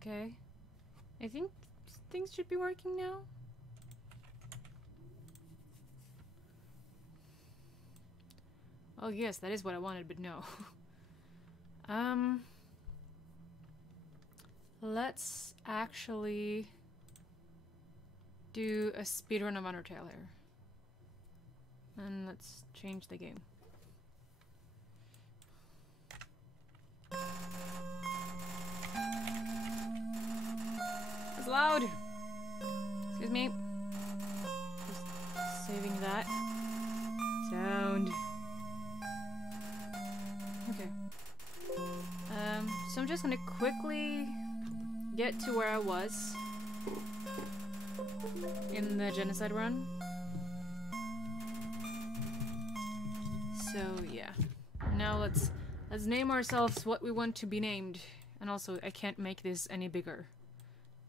Okay. I think things should be working now. Oh yes, that is what I wanted, but no. Let's actually do a speedrun of Undertale here. And let's change the game. It's loud! Excuse me. Just saving that. Sound. Okay. So I'm just gonna quickly get to where I was in the genocide run. So yeah. Now let's name ourselves what we want to be named. And also I can't make this any bigger.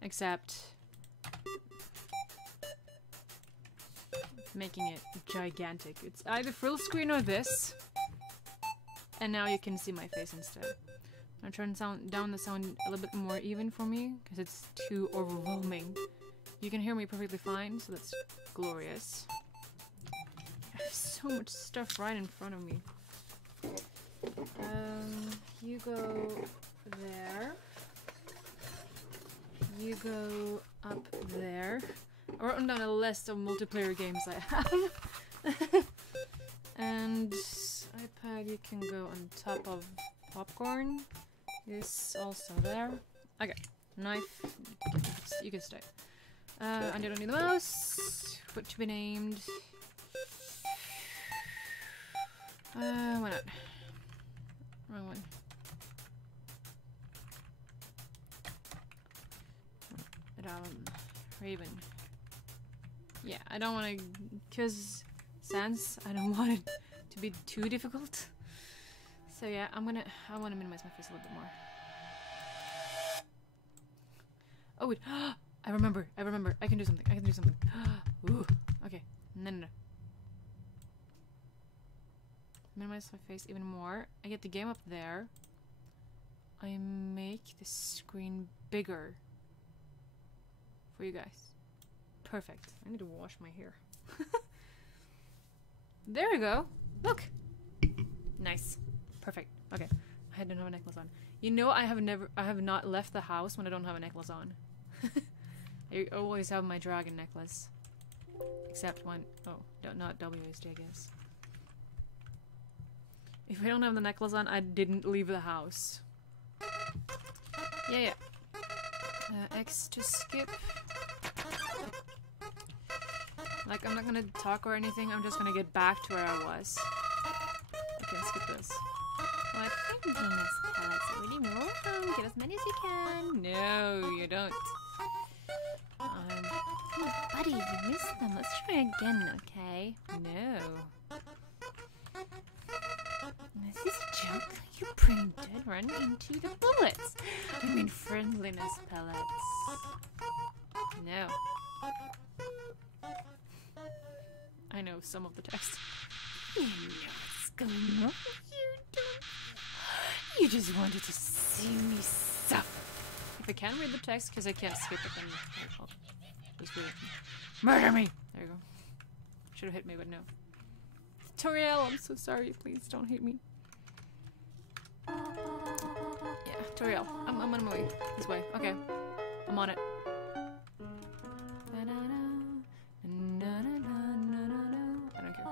Except making it gigantic. It's either full screen or this. And now you can see my face instead. I'm trying to down the sound a little bit more even for me, because it's too overwhelming. You can hear me perfectly fine, so that's glorious. I have so much stuff right in front of me. You go there. You go up there. I've written down a list of multiplayer games I have. And iPad, you can go on top of popcorn. This also there. Okay, knife. You can stay. And you don't need the mouse. What to be named? Why not? Wrong one. Raven. Yeah, I don't want to, cause Sans. I don't want it to be too difficult. So yeah, I want to minimize my face a little bit more. Oh wait, I remember. I can do something. Ooh, okay. No. Minimize my face even more. I get the game up there. I make the screen bigger for you guys. Perfect. I need to wash my hair. There we go. Look. Nice. Perfect. Okay. I don't have a necklace on. You know, I have not left the house when I don't have a necklace on. I always have my dragon necklace. Except when, not WSD, I guess. If I don't have the necklace on, I didn't leave the house. Yeah. X to skip. Like, I'm not gonna talk or anything, I'm just gonna get back to where I was. Okay, skip this. Well, I think you miss pellets. Really more? Get as many as you can. No, you don't. Oh, buddy, you missed them. Let's try again, okay? No. Is this a joke? You bring dead run into the bullets. I mean friendliness pellets. No. I know some of the text. You know what's going on. You don't. You just wanted to see me suffer. If I can read the text, because I can't skip it, then I'll just read it. Murder me! There you go. Should have hit me, but no. Toriel, I'm so sorry. Please don't hit me. Yeah, Toriel. I'm on my way. This way. Okay. I'm on it. I don't care.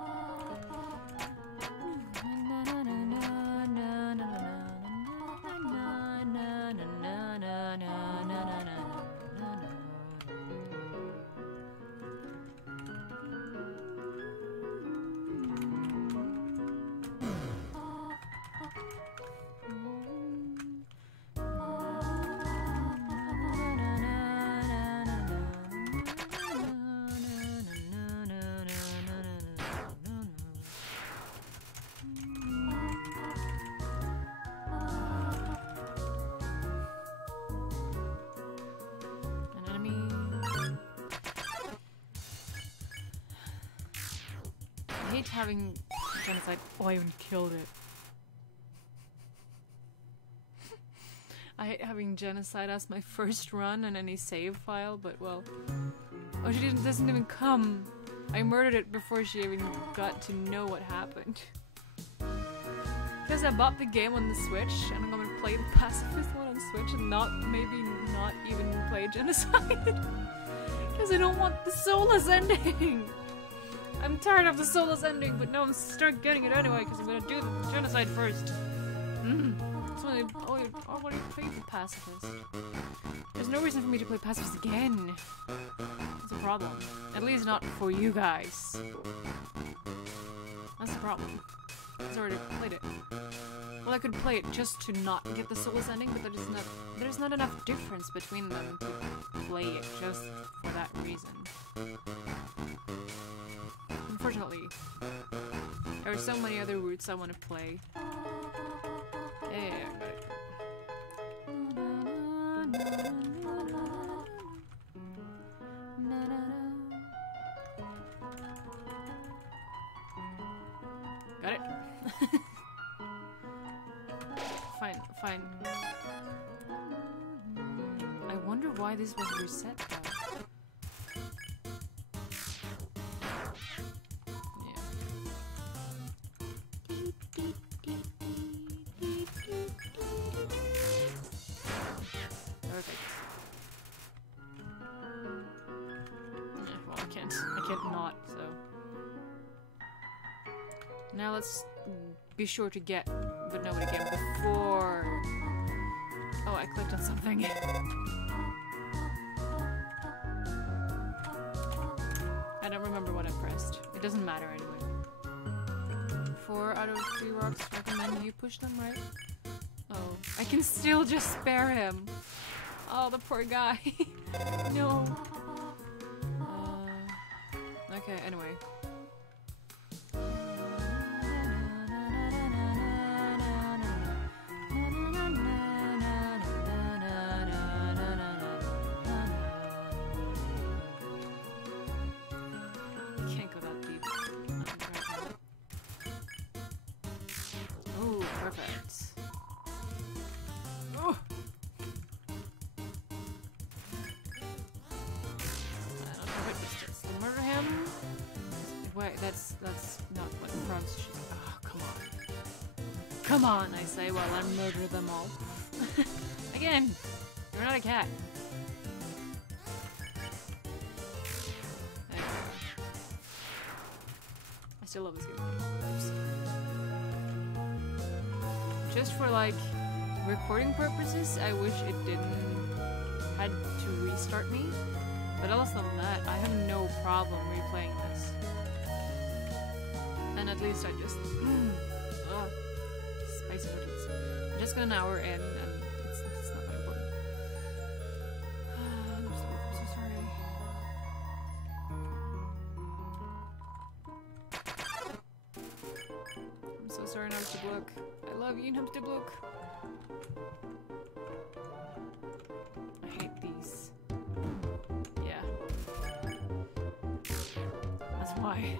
I hate having genocide. Oh, I even killed it. I hate having genocide as my first run on any save file, but well. Oh, she doesn't even come. I murdered it before she even got to know what happened. Because I bought the game on the Switch, and I'm gonna play the pacifist one on Switch and maybe not even play genocide. Because I don't want the soulless ending. I'm tired of the soulless ending, but no, I'm start getting it anyway because I'm gonna do the genocide first. That's why I already played the pacifist. There's no reason for me to play pacifist again. That's a problem. At least not for you guys. That's the problem. I've already played it. Well, I could play it just to not get the soulless ending, but there's not enough difference between them to play it just for that reason. Unfortunately, there are so many other routes I want to play. Yeah, got it. Fine. I wonder why this was reset though. Perfect. Well, I can't not, so. Now let's be sure to get the node again before... Oh, I clicked on something. I don't remember what I pressed. It doesn't matter anyway. 4 out of 3 rocks recommend you push them, right? Oh, I can still just spare him. Oh, the poor guy. No. Okay, anyway. Can't go that deep. Oh, perfect. Oh. Murder him? Wait, that's not what prompts she. Oh, come on. Come on, I say while I murder them all. Again, you're not a cat. Anyway. I still love this game. Oops. Just for like recording purposes, I wish it didn't had to restart me. But other than that, I have no problem replaying this. And at least I just... spicy noodles. I just got an hour in, and it's not that important. I'm so sorry. I'm so sorry, Namstablook. I love you, Namstablook. I hate these. Yeah. That's why.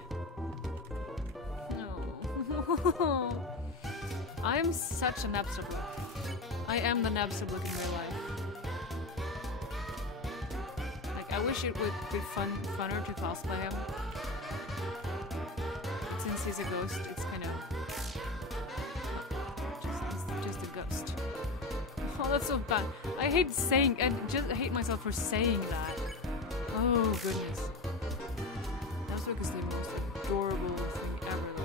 No. I am such a Namstablook. I am the Namstablook in real life. Like, I wish it would be funner to cosplay him. Since he's a ghost, it's kind of just a ghost. Oh, that's so bad. I hate saying, and I hate myself for saying that. Oh goodness. Namstablook is the most adorable thing ever, though.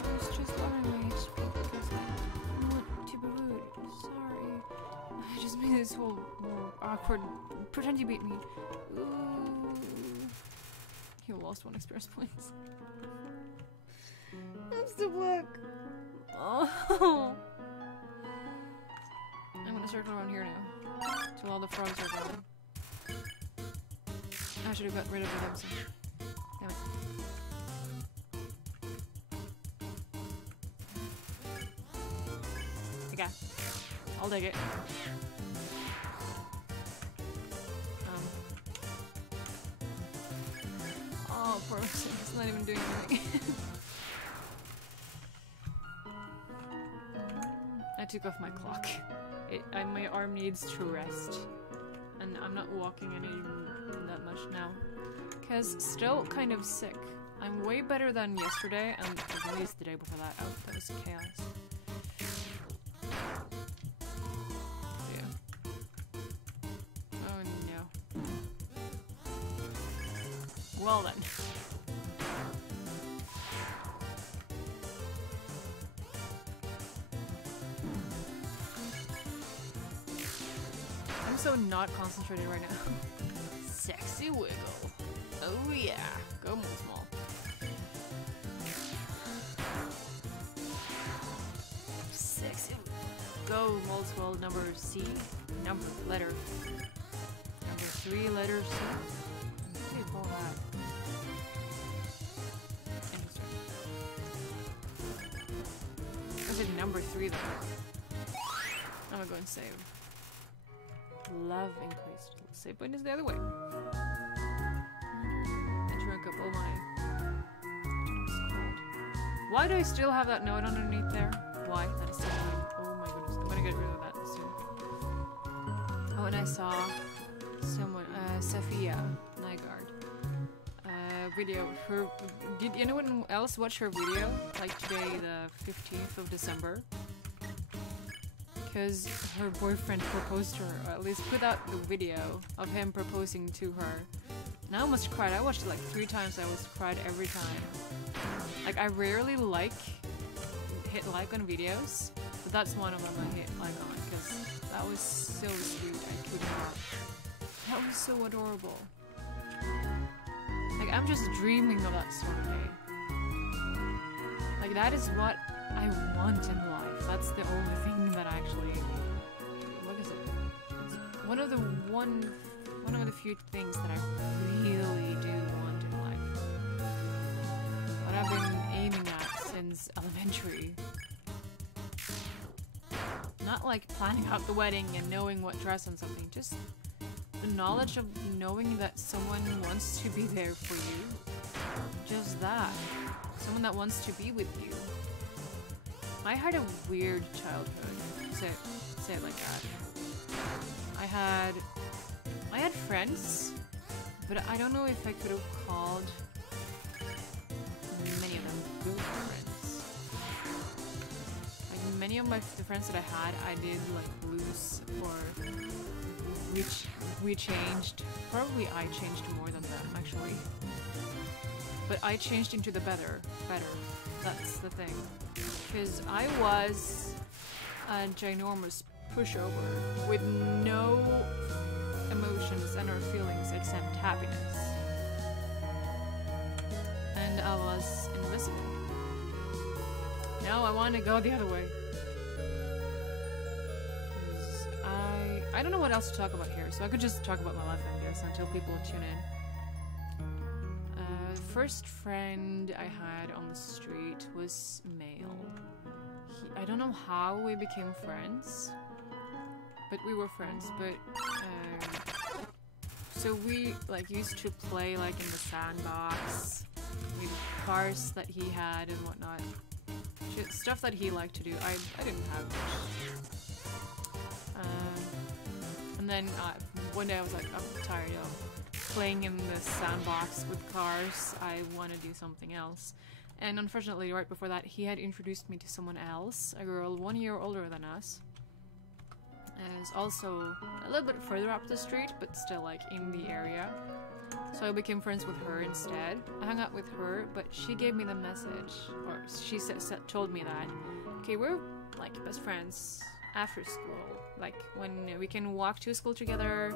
I was just lowering my HP because I want to be rude. Sorry. I just made this whole more awkward. Pretend you beat me. Ooh. You lost 1 experience points. Namstablook. Oh. I'm gonna circle around here now. Till all the frogs are gone. I should have got rid of the Dempsey. Damn it. Okay. I'll take it. Oh, poor Rosie. It's not even doing anything. took off my clock. My arm needs to rest. And I'm not walking any that much now. Because still kind of sick. I'm way better than yesterday and at least the day before that. Oh, that was chaos. Yeah. Oh no. Well then. I'm so not concentrated right now. Sexy wiggle. Oh yeah. Go more small. Sexy. Go multiple number C. Number letter. Number 3 letter C. What do you call that? Interesting. I said number 3 though. I'm gonna go and save. Love increased. Save point is the other way. And drink up all my... Why do I still have that note underneath there? Why? That is so annoying. Oh my goodness. I'm gonna get rid of that soon. Oh, and I saw someone, Safia Nygaard. Video. Did anyone else watch her video? Like today, the 15th of December? Because her boyfriend proposed to her, or at least put out the video of him proposing to her. And I almost cried. I watched it like 3 times. I almost cried every time. Like, I rarely hit like on videos, but that's one of them I hit like on, because that was so sweet. I could not. That was so adorable. Like, I'm just dreaming of that sort of day. Like, that is what I want in life. That's the only thing that actually... What is it? It's one of the few things that I really do want in life. What I've been aiming at since elementary. Not like planning out the wedding and knowing what dress and something, just the knowledge of knowing that someone wants to be there for you. Just that. Someone that wants to be with you. I had a weird childhood. Say it like that. I had friends, but I don't know if I could have called many of them good friends. Like many of the friends that I had, I did like lose, or we changed. Probably I changed more than them actually. But I changed into the better. That's the thing. Because I was a ginormous pushover with no emotions and or feelings except happiness. And I was invisible. Now I want to go the other way. I don't know what else to talk about here, so I could just talk about my life, I guess, until people tune in. First friend I had on the street was male. I don't know how we became friends, but we were friends. But so we like used to play like in the sandbox with cars that he had and whatnot, stuff that he liked to do. I didn't have much. And then one day I was like, I'm tired of playing in the sandbox with cars. I want to do something else. And unfortunately, right before that, he had introduced me to someone else, a girl 1 year older than us. Is also a little bit further up the street, but still like in the area. So I became friends with her instead. I hung out with her, but she gave me the message, or she told me that, okay, we're like best friends after school. Like when we can walk to school together.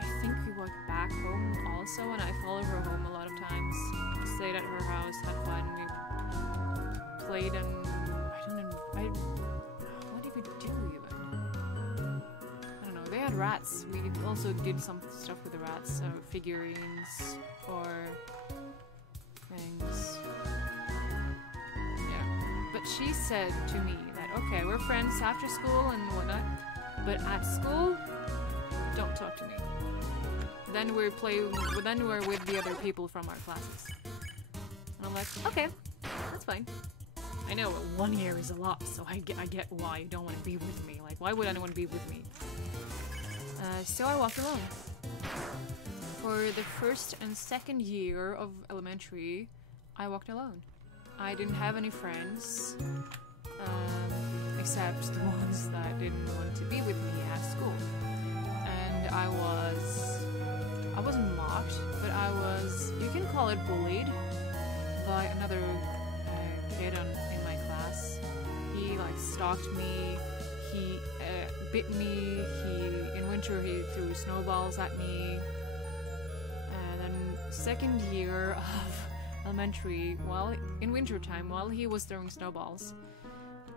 I think we walked back home also, and I followed her home a lot of times. Stayed at her house, had fun. We played, and I don't know. What did we do even? I don't know. They had rats. We also did some stuff with the rats, so figurines or things. Yeah. But she said to me that okay, we're friends after school and whatnot, but at school, don't talk to me. Then we're with the other people from our classes. And I'm like, okay, that's fine. I know 1 year is a lot, so I get why you don't want to be with me. Like, why would anyone be with me? So I walked alone. For the first and second year of elementary, I walked alone. I didn't have any friends, except the ones that didn't want to be with me at school. And I wasn't mocked, but I was, you can call it bullied, by another kid in my class. He like stalked me, he bit me, in winter he threw snowballs at me. Then second year of elementary, in winter time, while he was throwing snowballs,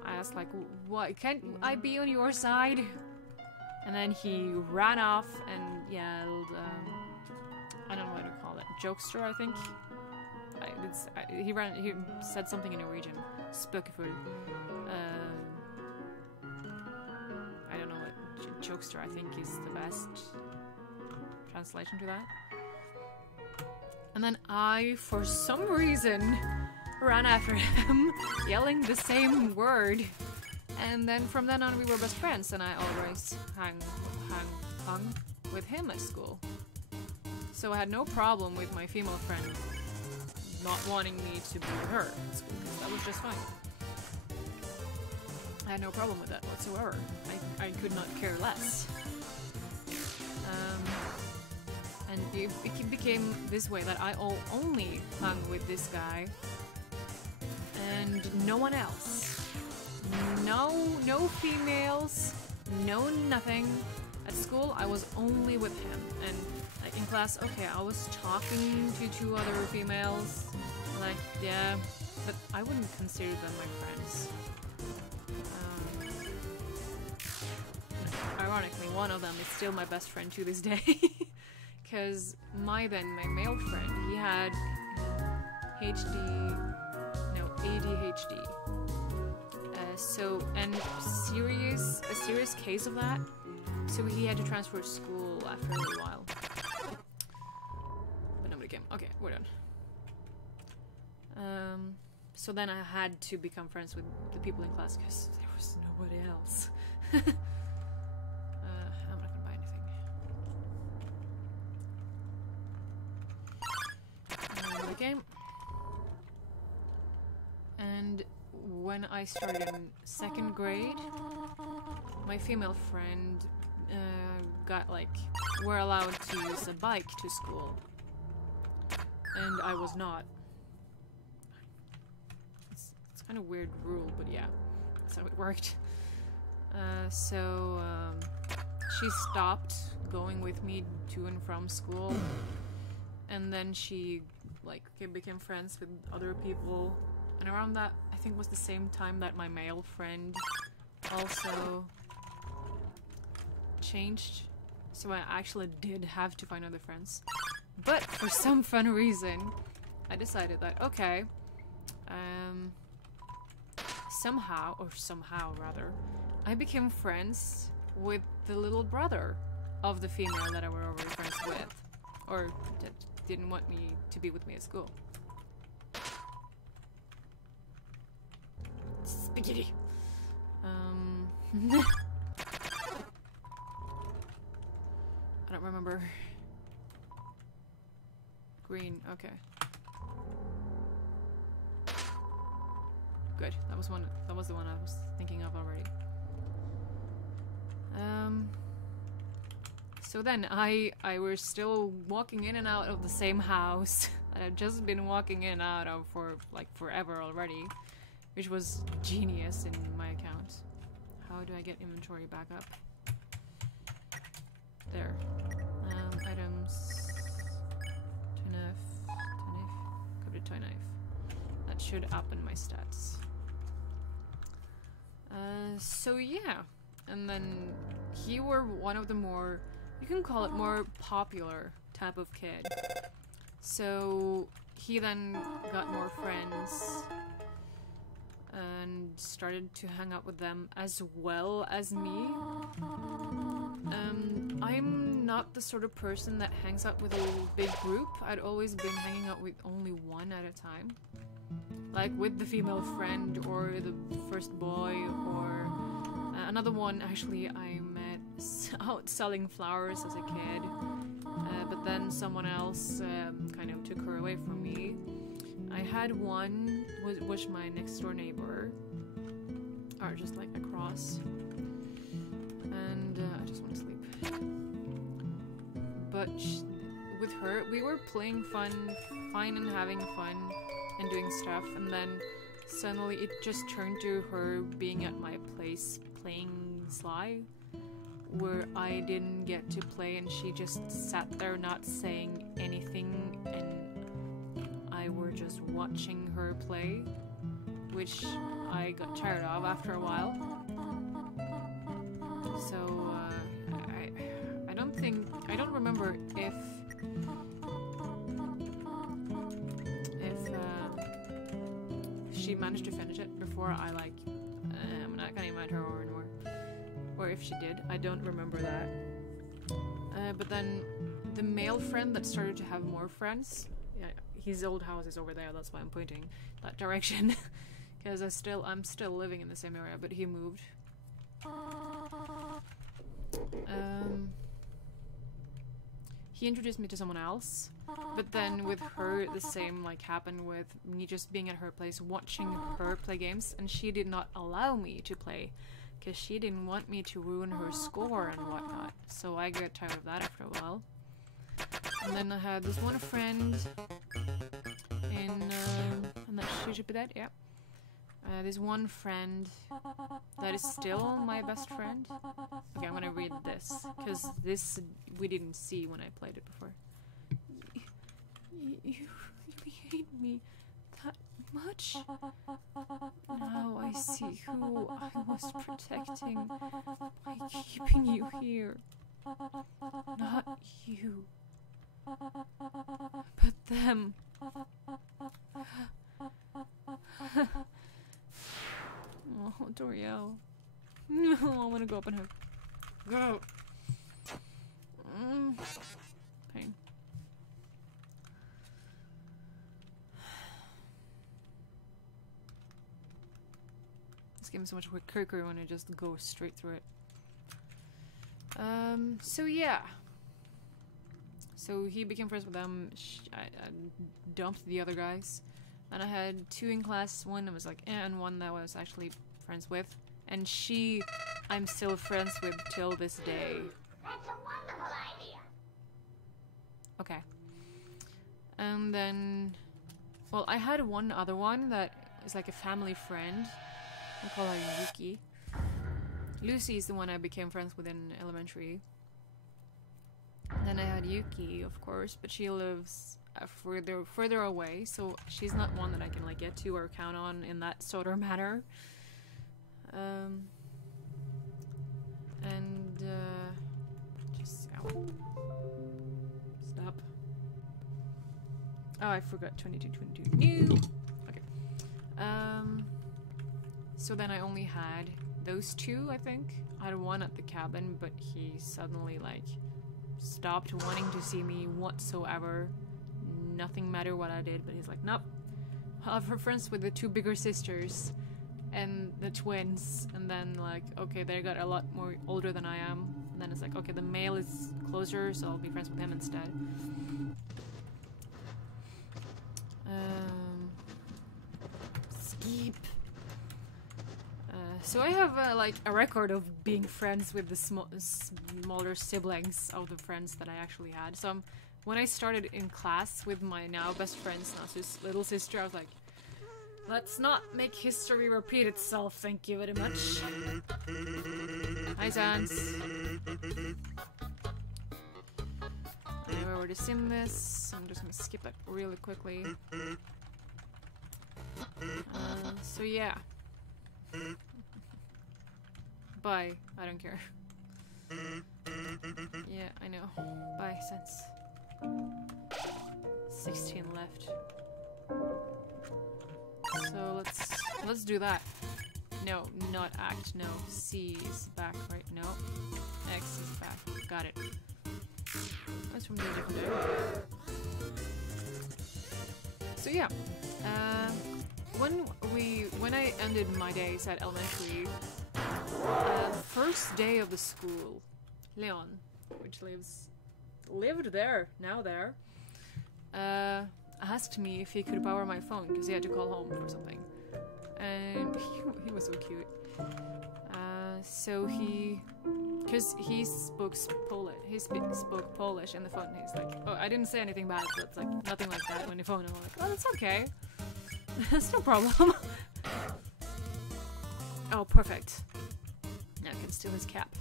I asked like, what, can't I be on your side? And then he ran off and yelled, I don't know what to call it, jokester, I think. He said something in Norwegian, spøkefull. I don't know what jokester, I think, is the best translation to that. And then I, for some reason, ran after him, yelling the same word. And then from then on we were best friends, and I always hung with him at school. So I had no problem with my female friend not wanting me to be with her at school, because that was just fine. I had no problem with that whatsoever. I could not care less. And it became this way that I only hung with this guy and no one else. No females, no nothing. At school, I was only with him, and like in class, okay, I was talking to 2 other females, like, yeah, but I wouldn't consider them my friends. Ironically, one of them is still my best friend to this day, because my male friend, he had ADHD. And a serious case of that, so he had to transfer to school after a little while. But nobody came. Okay, we're done. So then I had to become friends with the people in class because there was nobody else. I'm not gonna buy anything. Another game. And when I started in 2nd grade, my female friend were allowed to use a bike to school, and I was not. It's kind of weird rule, but yeah, that's how it worked. So she stopped going with me to and from school, and then she became friends with other people, and around that, I think, was the same time that my male friend also changed, so I actually did have to find other friends. But for some fun reason, I decided that, okay, somehow rather, I became friends with the little brother of the female that I were already friends with, or that didn't want me to be with me at school. Spaghetti. I don't remember. Green, okay. Good. That was the one I was thinking of already. So then I was still walking in and out of the same house that I've just been walking in and out of for like forever already, which was genius in my account. How do I get inventory back up? There. Items. Toy knife. Coveted toy knife. That should up in my stats. So yeah. And then he were one of the more, you can call it more popular type of kid. So he then got more friends and started to hang out with them as well as me. I'm not the sort of person that hangs out with a big group. I'd always been hanging out with only one at a time. like with the female friend or the first boy, or another one actually I met out selling flowers as a kid, but then someone else kind of took her away from me. I had one was my next door neighbor, or just like across, and I just want to sleep. But with her, we were playing fine and having fun and doing stuff, and then suddenly it just turned to her being at my place playing Sly, where I didn't get to play, and she just sat there not saying anything, and I were just watching her play, which I got tired of after a while. So I don't remember if she managed to finish it before I like I'm not gonna invite her over anymore, or if she did. I don't remember that. But then the male friend that started to have more friends, yeah, his old house is over there, that's why I'm pointing that direction, because I'm still living in the same area, but he moved. He introduced me to someone else, but then with her the same like happened with me just being at her place watching her play games, and she did not allow me to play because she didn't want me to ruin her score and whatnot, so I got tired of that after a while. And then I had this one friend in and that should be that, yeah. This one friend that is still my best friend. Okay, I'm gonna read this, because this we didn't see when I played it before. You hate me that much? Now I see who I was protecting by keeping you here. Not you, but them. Oh, Toriel. I want to go up on her. Go! Pain. This game is so much quicker when I just go straight through it. So yeah. So he became friends with them. I dumped the other guys. And I had two in class, one that was like and one that I was actually friends with. And she, I'm still friends with till this day. That's a wonderful idea. Okay. And then, well, I had one other one that is like a family friend. I call her Yuki. Lucy is the one I became friends with in elementary. Then I had Yuki, of course, but she lives further away, so she's not one that I can like get to or count on in that sort of manner. Just stop. Oh, I forgot 22. New. Okay. So then I only had those two, I think. I had one at the cabin, but he suddenly like stopped wanting to see me whatsoever. Nothing mattered what I did, but he's like, nope. I'll have her friends with the two bigger sisters and the twins, and then like, okay, they got a lot more older than I am, and then it's like, okay, the male is closer, so I'll be friends with him instead. Skip. So I have like a record of being friends with the smaller siblings of the friends that I actually had. So when I started in class with my now best friend's little sister, I was like, let's not make history repeat itself, thank you very much. Hi, Sans. I've already seen this, so I'm just gonna skip it really quickly. So yeah. Bye. I don't care. Yeah, I know. Bye, Sans. 16 left. So let's do that. No, not act. No, C is back, right? No, X is back. Got it. That's from the different day. So yeah, when I ended my days at elementary, first day of the school, Leon, which lived there, now there, asked me if he could borrow my phone because he had to call home for something, and he was so cute. So because he spoke Polish in the phone. He's like, oh, I didn't say anything bad, but it's like nothing like that when you phone. And I'm like, oh, that's okay. That's no problem. Oh, perfect. Now I can steal his cap.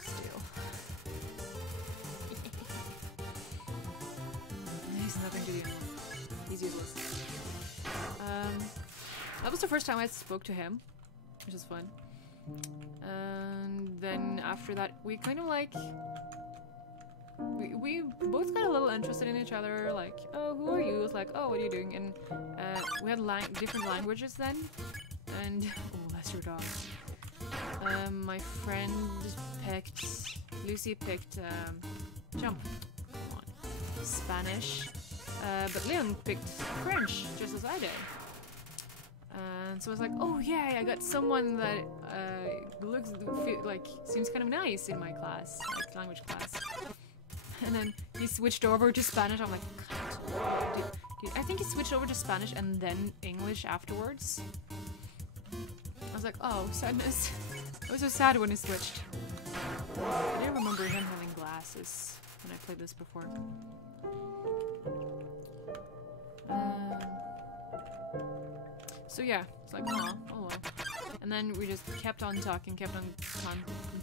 Steal. He's nothing to do. He's useless. That was the first time I spoke to him, which is fun. And then after that, we kind of like... We both got a little interested in each other, like, oh, who are you? It's like, oh, what are you doing? And we had different languages then. And, oh, that's your dog. My friend Lucy picked, jump on, Spanish. But Leon picked French, just as I did. And so I was like, oh yeah, I got someone that seems kind of nice in my class, like language class. And then he switched over to Spanish. I'm like, God, dude, I think he switched over to Spanish and then English afterwards. I was like, oh, sadness. I was so sad when he switched. I didn't remember him having glasses when I played this before. So yeah, it's like, oh well. And then we just kept on talking, kept on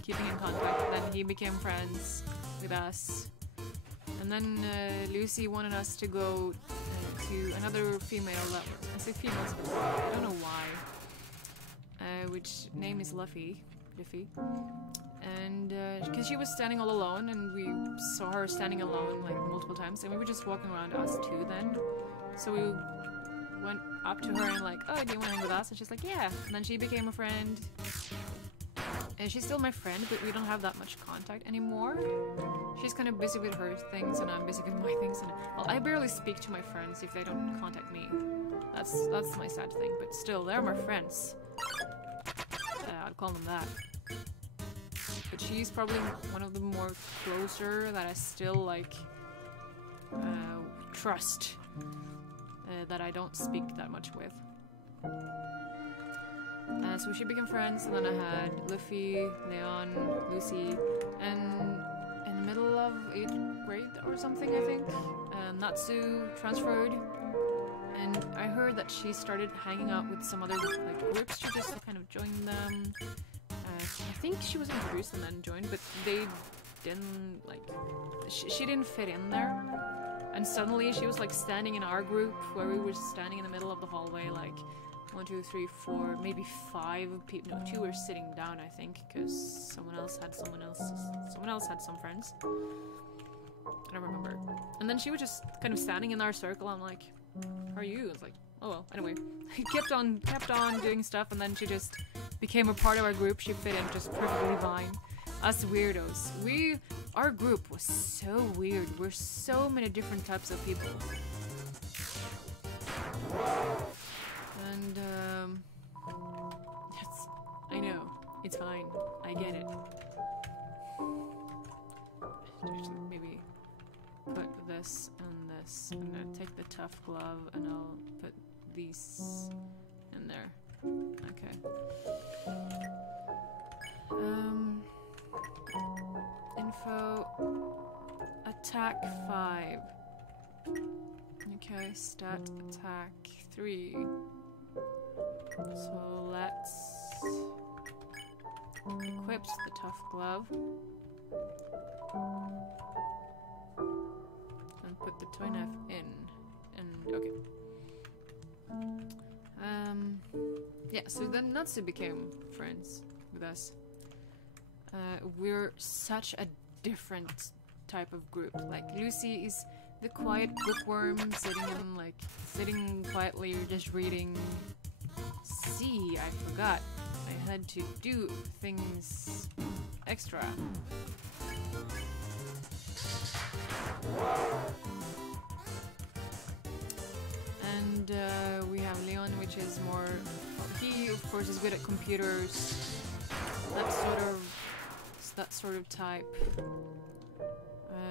keeping in contact. Then he became friends with us. And then Lucy wanted us to go to another female level. I say females, I don't know why. Which name is Luffy. And because she was standing all alone, and we saw her standing alone like multiple times, and we were just walking around us too then. So we went up to her and like, oh, do you want to hang with us? And she's like, yeah. And then she became a friend. And she's still my friend, but we don't have that much contact anymore. She's kind of busy with her things, and I'm busy with my things. And well, I barely speak to my friends if they don't contact me. That's my sad thing. But still, they're my friends. I'd call them that. But she's probably one of the more closer that I still like trust. That I don't speak that much with. So she became friends, and then I had Luffy, Leon, Lucy, and in the middle of 8th grade or something, I think, Natsu transferred, and I heard that she started hanging out with some other like groups. She just kind of joined them. I think she was introduced and then joined, but they didn't like. She didn't fit in there. And suddenly she was like standing in our group where we were standing in the middle of the hallway, like 1, 2, 3, 4, maybe 5 people. No, 2 were sitting down, I think, because someone else had some friends. I don't remember. And then she was just kind of standing in our circle. I'm like, how are you? I was like, oh well. Anyway, he kept on doing stuff, and then she just became a part of our group. She fit in just perfectly fine. Us weirdos. Our group was so weird. We're so many different types of people. And, I know. It's fine. I get it. Maybe put this and this. I'm gonna take the tough glove and I'll put these in there. Okay. Info. Attack 5. Okay, stat attack 3. So let's equip the tough glove and put the toy knife in. And okay. Yeah, so then Natsu became friends with us. We're such a different type of group. Like, Lucy is the quiet bookworm sitting quietly, just reading. See, I forgot. I had to do things extra. And we have Leon, which is more... He, of course, is good at computers. That sort of type.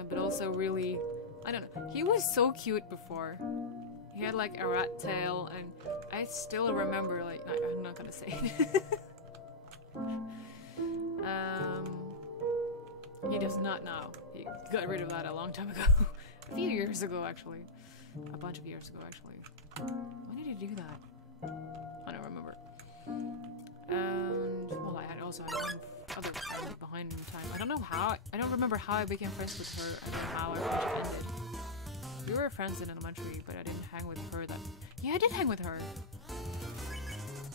But also really... I don't know. He was so cute before. He had like a rat tail, and I still remember, like... I'm not gonna say it. He does not now. He got rid of that a long time ago. A few years ago, actually. A bunch of years ago, actually. When did he do that? I don't remember. And, well, I had also had other friends behind in time. I don't know how. I don't remember how I became friends with her and how our friendship ended. We were friends in elementary, but I didn't hang with her that... Yeah, I did hang with her.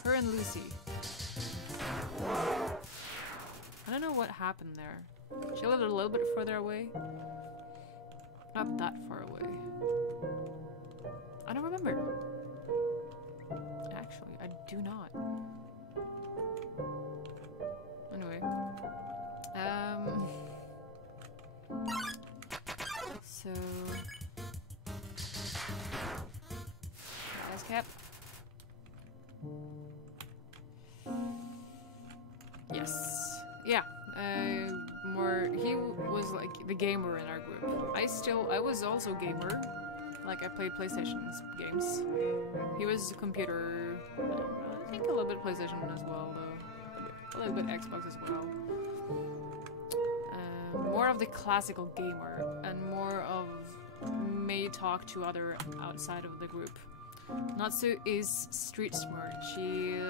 Her and Lucy. I don't know what happened there. She lived a little bit further away. Not that far away. I don't remember. Actually, I do not. Anyway. So... Guys, cap. Yes. Yeah. He was like the gamer in our group. I was also gamer. Like I played PlayStation games. He was a computer. I think a little bit PlayStation as well, though. A little bit Xbox as well. More of the classical gamer, and more of may talk to other outside of the group. Natsu is street smart. She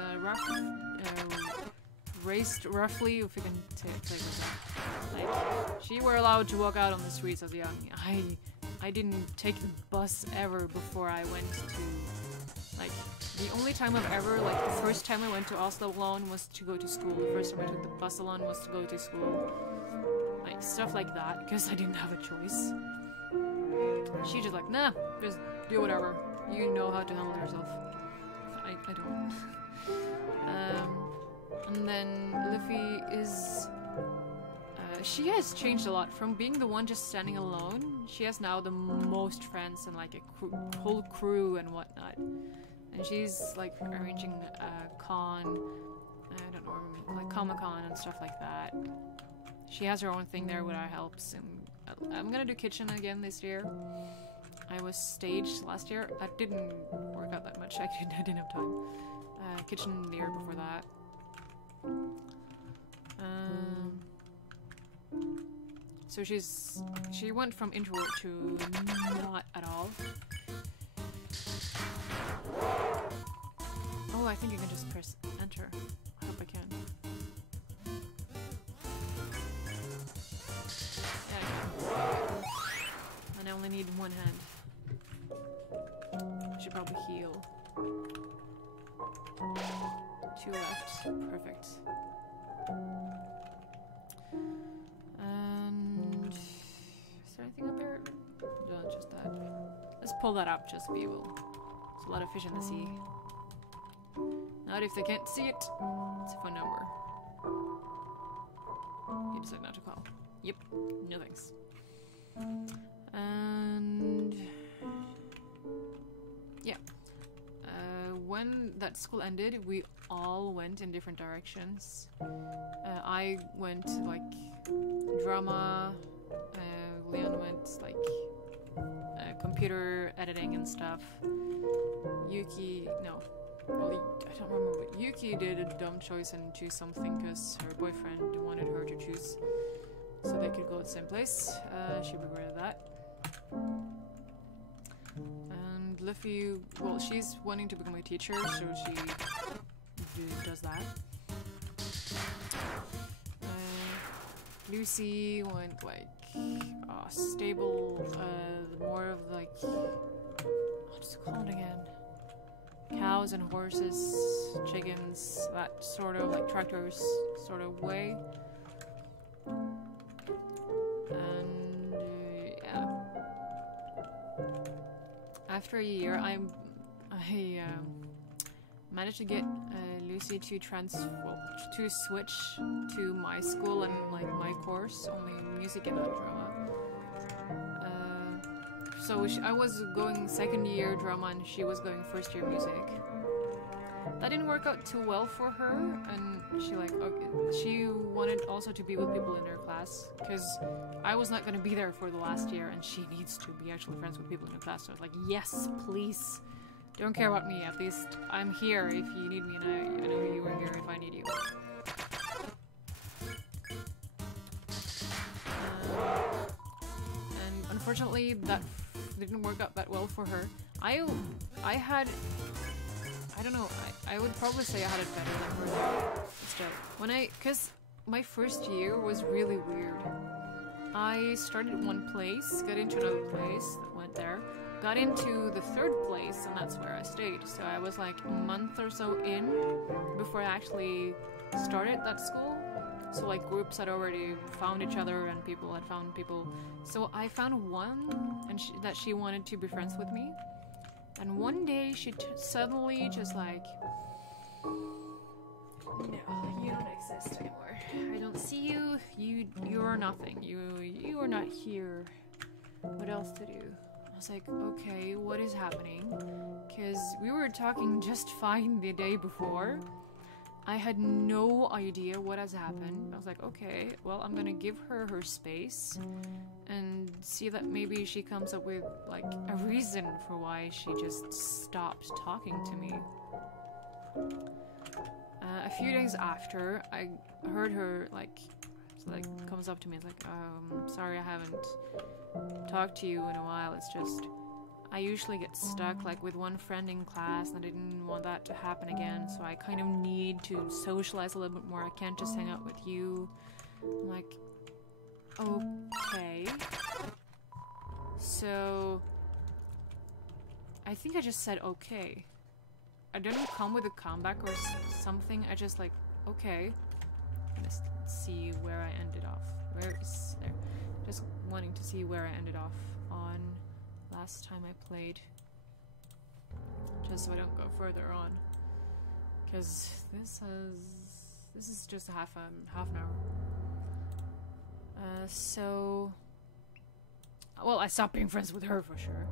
raced roughly, if you can play with that. Like, she were allowed to walk out on the streets as young. I didn't take the bus ever before I went to, like, the only time I've ever, like, the first time I went to Oslo alone was to go to school. The first time I took the bus alone was to go to school. Like, stuff like that, because I didn't have a choice. She just like, nah, just do whatever. You know how to handle yourself. I don't. And then Luffy is... she has changed a lot. From being the one just standing alone, she has now the most friends and like a whole crew and whatnot. And she's like arranging a con, I don't know, like Comic-Con and stuff like that. She has her own thing there with our helps, and I'm gonna do kitchen again this year. I was staged last year. That didn't work out that much. I didn't have time. Kitchen the year before that. So she went from introvert to not at all. Oh, I think you can just press enter. I hope I can. Yeah, I can. And I only need one hand. I should probably heal. 2 left. Perfect. And is there anything up here? No, just that. Let's pull that up just to be able. There's a lot of fish in the sea. Not if they can't see it. It's a phone number. You decide not to call. Yep. No thanks. And yeah. When that school ended, we all went in different directions. I went like drama. Leon went like computer editing and stuff. Yuki, no. Well, I don't remember, but Yuki did a dumb choice and choose something because her boyfriend wanted her to choose so they could go to the same place. She regretted that. And Luffy, well, she's wanting to become a teacher, so she does that. Lucy went like stable, more of like, what's it called again? Cows and horses, chickens, that sort of like tractors sort of way. And yeah. After a year, I managed to get Lucy to switch to my school and like my course, only music and not drama. so I was going second year drama and she was going first year music. That didn't work out too well for her, and she she wanted also to be with people in her class, because I was not going to be there for the last year, and she needs to be actually friends with people in her class. So I was like, yes, please. Don't care about me, at least I'm here if you need me, and I know you are here if I need you. And unfortunately, that didn't work out that well for her. I don't know, I would probably say I had it better than her though. Still, cause my first year was really weird. I started one place, got into another place, went there, got into the third place, and that's where I stayed. So I was like a month or so in before I actually started that school. So like groups had already found each other and people had found people. So I found one and that she wanted to be friends with me. And one day she suddenly just like, no, you don't exist anymore. I don't see you. You are nothing. You are not here. What else to do? I was like, okay, what is happening? Because we were talking just fine the day before. I had no idea what has happened. I was like, okay, well, I'm gonna give her her space and see that maybe she comes up with like a reason for why she just stopped talking to me. A few days after, I heard her comes up to me. It's like, sorry, I haven't talked to you in a while. It's just I usually get stuck like with one friend in class, and I didn't want that to happen again. So I kind of need to socialize a little bit more. I can't just hang out with you. I'm like, okay. So I think I just said okay. I didn't come with a comeback or something. I just like, okay. Let's see where I ended off. Where is there? Just wanting to see where I ended off on last time I played. Just so I don't go further on. Because this is just half an hour. So well, I stopped being friends with her for sure.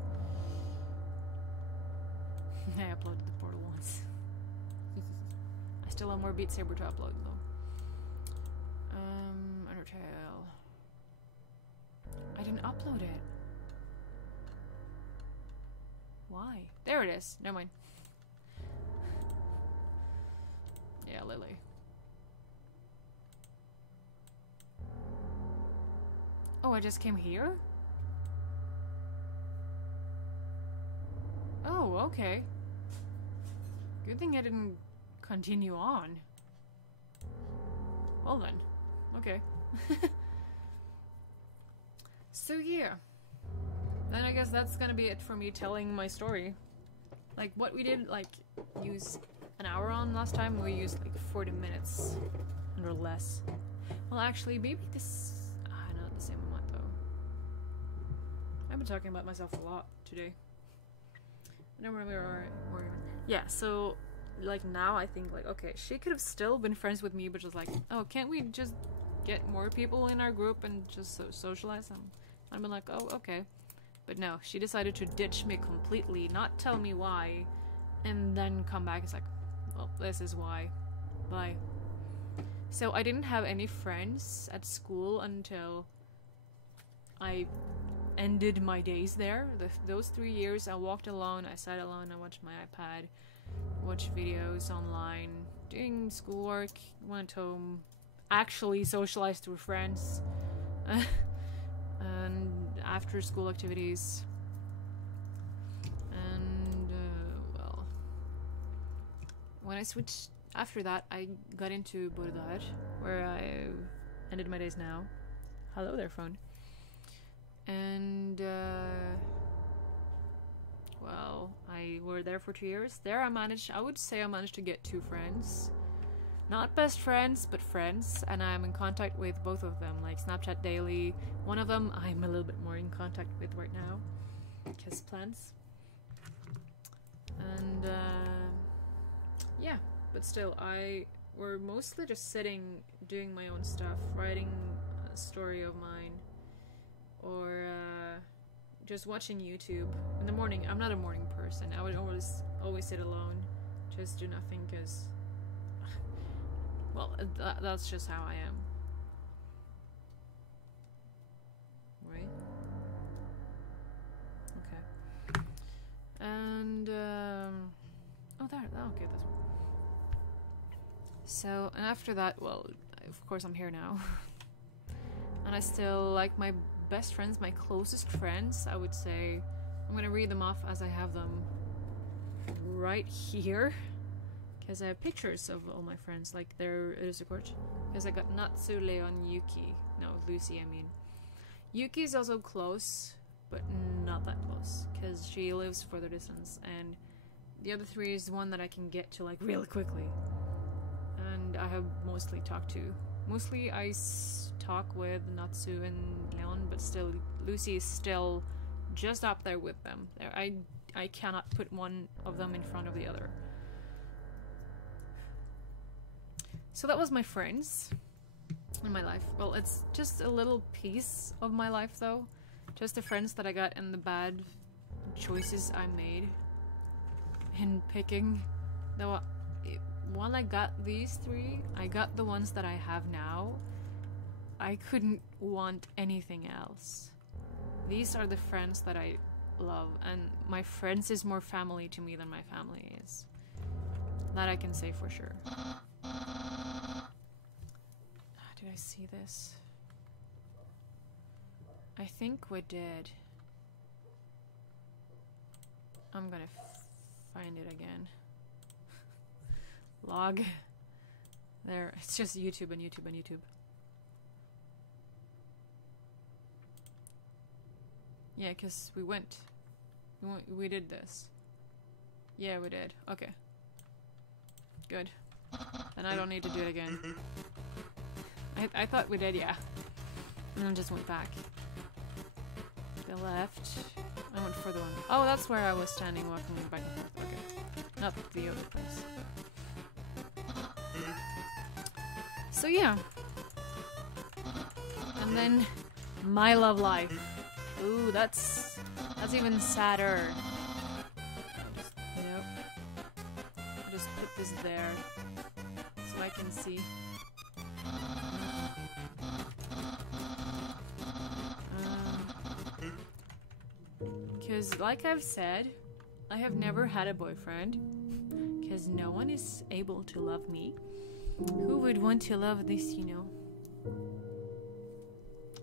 I uploaded the Portal once. I still have more Beat Saber to upload though. Undertale. I didn't upload it. Why? There it is. Never mind. Yeah, Lily. Oh, I just came here? Oh, okay. Good thing I didn't continue on. Well then. Okay. So yeah. Then I guess that's gonna be it for me telling my story. Like what we did, like, use an hour on last time, we used like 40 minutes or less. Well, actually, maybe this... not the same amount though. I've been talking about myself a lot today. I don't remember where... Yeah, so like now I think like, okay, she could have still been friends with me, but just like, oh, can't we just get more people in our group and just socialize them? I've been like, oh, okay. But no, she decided to ditch me completely, not tell me why, and then come back. It's like, well, this is why. Bye. So I didn't have any friends at school until I ended my days there. Those 3 years I walked alone, I sat alone, I watched my iPad, watched videos online, doing schoolwork, went home, actually socialized with friends, and after school activities. And well, when I switched after that, I got into Burdar, where I ended my days now. Hello there, phone. And well, I were there for 2 years. There I would say I managed to get 2 friends. Not best friends, but friends, and I'm in contact with both of them, like Snapchat daily. One of them I'm a little bit more in contact with right now, because plans. And yeah, but still, I were mostly just sitting, doing my own stuff, writing a story of mine, or just watching YouTube in the morning. I'm not a morning person. I would always sit alone, just do nothing, because, well, that's just how I am. Right? Okay. And oh, there. Oh, okay, that's one. So, and after that, well, of course I'm here now. And I still like my best friends, my closest friends, I would say. I'm gonna read them off as I have them right here. Because I have pictures of all my friends, like their support. Because I got Natsu, Leon, Yuki. No, Lucy, I mean. Yuki is also close, but not that close. Because she lives further distance. And the other three is one that I can get to, like, really quickly. And I have mostly talked to. Mostly I talk with Natsu and Leon, but still, Lucy is still just up there with them. I cannot put one of them in front of the other. So that was my friends in my life. Well, it's just a little piece of my life, though. Just the friends that I got and the bad choices I made in picking. Though, while I got these three, I got the ones that I have now. I couldn't want anything else. These are the friends that I love, and my friends is more family to me than my family is. That I can say for sure. Did I see this? I think we did. I'm gonna find it again. Log. There. It's just YouTube and YouTube and YouTube. Yeah, because we did this. Yeah, we did. Okay. Good. Then I don't need to do it again. I thought we did, yeah. And then just went back. The left. I went further on. Oh, that's where I was standing, walking back and forth. Okay. Not the other place. So yeah. And then my love life. Ooh, that's even sadder. Nope. I'll just put this there so I can see. Because, like I've said, I have never had a boyfriend. Because no one is able to love me. Who would want to love this, you know?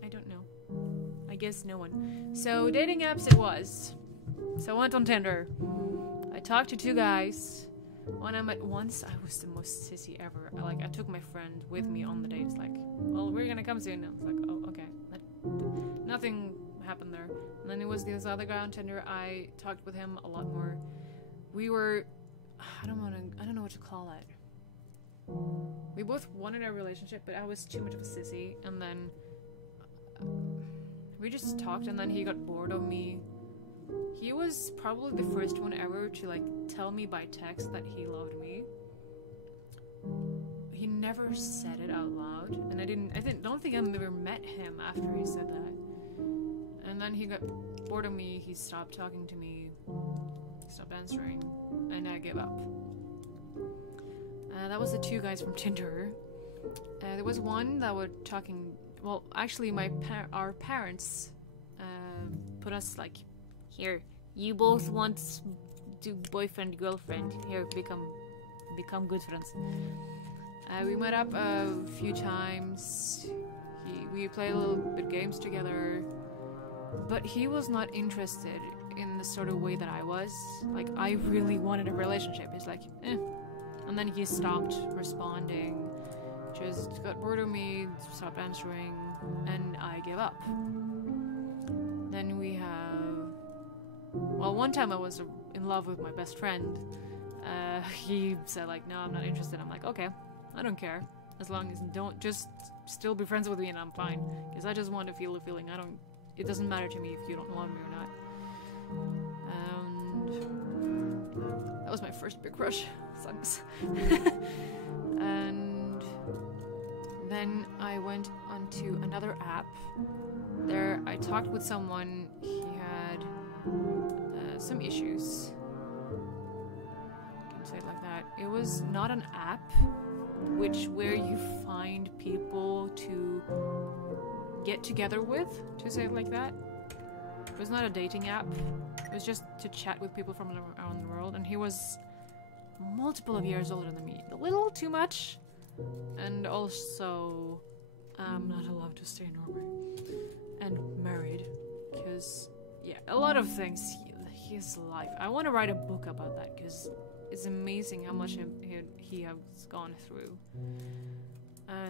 I don't know. I guess no one. So, dating apps it was. So I went on Tinder. I talked to two guys. One I met once, I was the most sissy ever. I took my friend with me on the date. It's like, well, we're gonna come soon. I was like, oh, okay. Nothing happened there. And then it was this other guy on Tinder. I talked with him a lot more. We were, I don't know what to call it. We both wanted a relationship, but I was too much of a sissy. And then we just talked, and then he got bored of me. He was probably the first one ever to tell me by text that he loved me. He never said it out loud, and I don't think I've ever met him after he said that. And then he got bored of me. He stopped talking to me. He stopped answering, and I gave up. That was the two guys from Tinder. There was one that were talking. Well, actually, our parents put us here. You both want to boyfriend girlfriend. Here, become good friends. We met up a few times. We played a little bit games together, but he was not interested in the sort of way that I was. I really wanted a relationship. He's like, eh. And then he stopped responding, just got bored of me, stopped answering, and I gave up. Then we have... Well, one time I was in love with my best friend. He said, no, I'm not interested. I'm like, okay, I don't care. As long as you don't just still be friends with me and I'm fine. Because I just want to feel the feeling. It doesn't matter to me if you don't love me or not. That was my first big crush. Sucks. And then I went on onto another app. There, I talked with someone. He had some issues. I can say it like that. It was not an app, where you find people to get together with, to say it like that. It was not a dating app. It was just to chat with people from around the world, and he was multiple of years older than me. A little too much. And also, I'm not allowed to stay in Norway. And married. Because, yeah, a lot of things. His life. I want to write a book about that, because it's amazing how much he has gone through.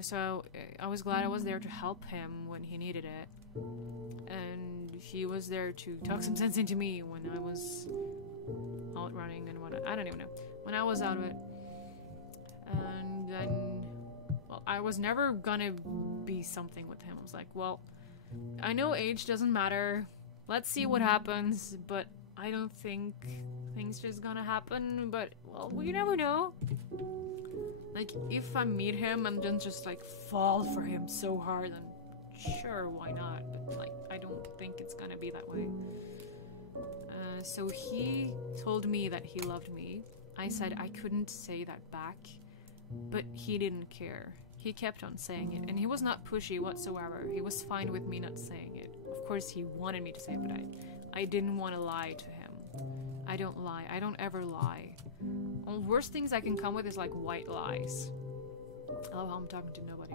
So I was glad I was there to help him when he needed it. And he was there to talk some sense into me when I was out running and what I don't even know. When I was out of it. And then, well, I was never gonna be something with him. I was like, well, I know age doesn't matter. Let's see what happens, but I don't think things just gonna happen, but, well, we never know. Like, if I meet him and then just, like, fall for him so hard, then sure, why not? But, like, I don't think it's gonna be that way. So he told me that he loved me. I said I couldn't say that back, but he didn't care. He kept on saying it, and he was not pushy whatsoever. He was fine with me not saying it. Of course, he wanted me to say it, but I didn't want to lie to him. I don't lie. I don't ever lie. The worst things I can come with is like white lies. Oh, I'm talking to nobody.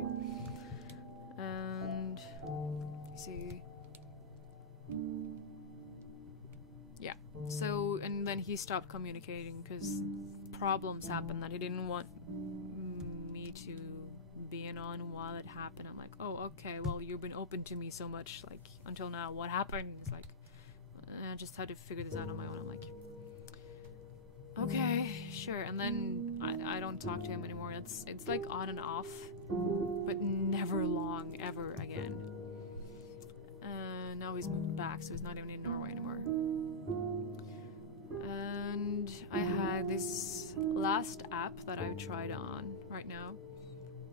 And see. Yeah. So, and then he stopped communicating because problems happened that he didn't want me to be in on while it happened. I'm like, oh, okay, well, you've been open to me so much, like, until now. What happened? He's like, I just had to figure this out on my own. I'm like, okay, sure. And then I don't talk to him anymore. It's like on and off, but never long ever again. Now he's moved back, so he's not even in Norway anymore. And I had this last app that I've tried on right now.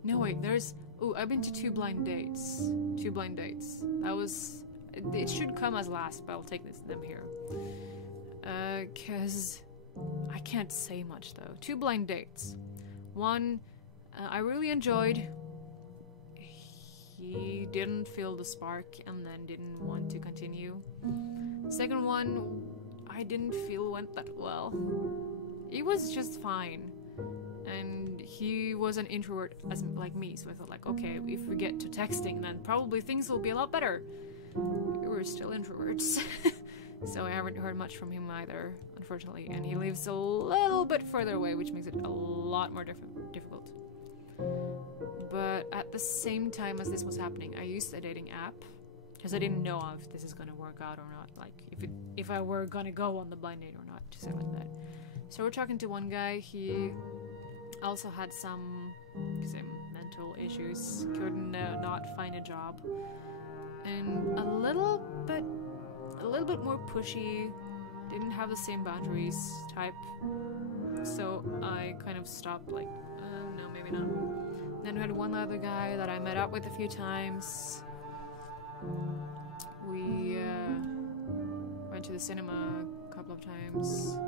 No, wait, there's... Oh, I've been to 2 blind dates. 2 blind dates. That was... It should come as last, but I'll take them here. Because I can't say much, though. 2 blind dates. One, I really enjoyed. He didn't feel the spark and then didn't want to continue. Second one, I didn't feel went that well. It was just fine. And he was an introvert like me, so I thought like, okay, if we get to texting, then probably things will be a lot better. We were still introverts. So I haven't heard much from him either, unfortunately. And he lives a little bit further away, which makes it a lot more difficult. But at the same time as this was happening, I used a dating app because I didn't know if this is gonna work out or not. Like if I were gonna go on the blind date or not, to say it like that. So we're talking to one guy. He also had some mental issues. Couldn't not find a job, and a little bit more pushy. Didn't have the same boundaries type. So I kind of stopped. Like, no, maybe not. Then we had one other guy that I met up with a few times. We went to the cinema a couple of times.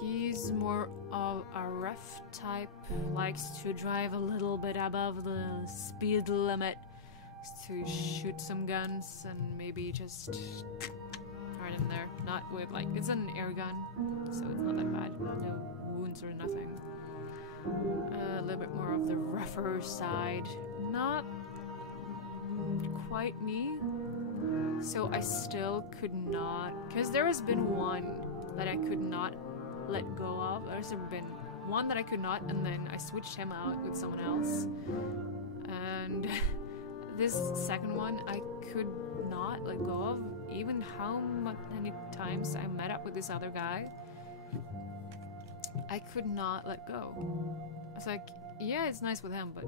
He's more of a rough type, likes to drive a little bit above the speed limit, to shoot some guns and maybe just turn him there. Not with, like, it's an air gun, so it's not that bad. No wounds or nothing. A little bit more of the rougher side. Not quite me. So I still could not, because there has been one that I could not let go of. There's been one that I could not, and then I switched him out with someone else. And this second one I could not let go of, even how many times I met up with this other guy. I could not let go. I was like, yeah, it's nice with him, but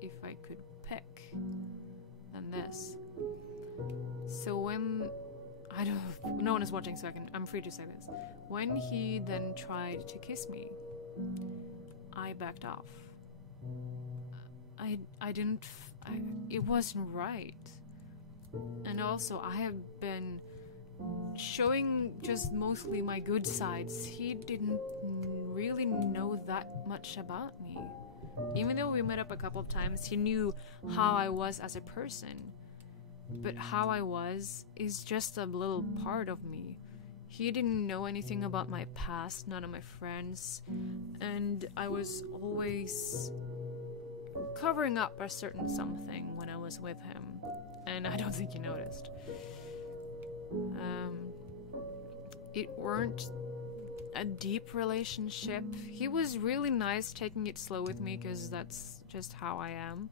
if I could pick, then this. So when no one is watching, so I'm free to say this. When he then tried to kiss me, I backed off. it wasn't right. And also, I have been showing just mostly my good sides. He didn't really know that much about me. Even though we met up a couple of times, he knew how I was as a person. But how I was is just a little part of me. He didn't know anything about my past, none of my friends, and I was always covering up a certain something when I was with him, and I don't think he noticed. It weren't a deep relationship. He was really nice taking it slow with me, because that's just how I am.